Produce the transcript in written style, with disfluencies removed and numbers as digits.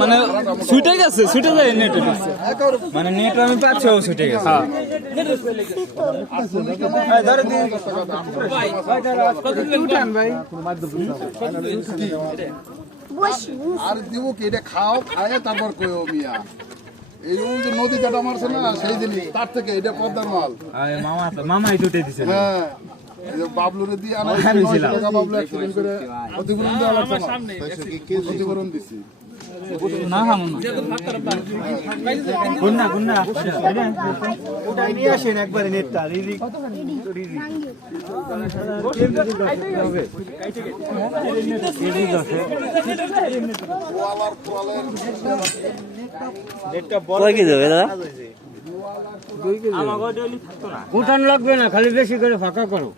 মানে ছুটে গেছে, ছুটে যায় নেট, মানে নেট আমি পাচ্ছি, ও ছুটে গেছে। আর দিব কি এটা খাও, খায় তারপর কইও মিয়া। এই ওই যে নদী কাটা মারছে না সেই জিনিস, তার থেকে এটা পদ্মার মাল। মামাই ছুটে দিছে। হ্যাঁ এই যে বাবলুরে দিয়ে আনা বাবলু অ্যাক্সিডেন্ট করে ক্ষতিপূরণ দেওয়া লাগছে না, ক্ষতিপূরণ দিছি। না হামু না গুন্না গুন্না ওটা নিয়ে আসেন একবারে নেটটা রিজি উঠান লাগবে না, খালি বেশি করে ফাঁকা করো।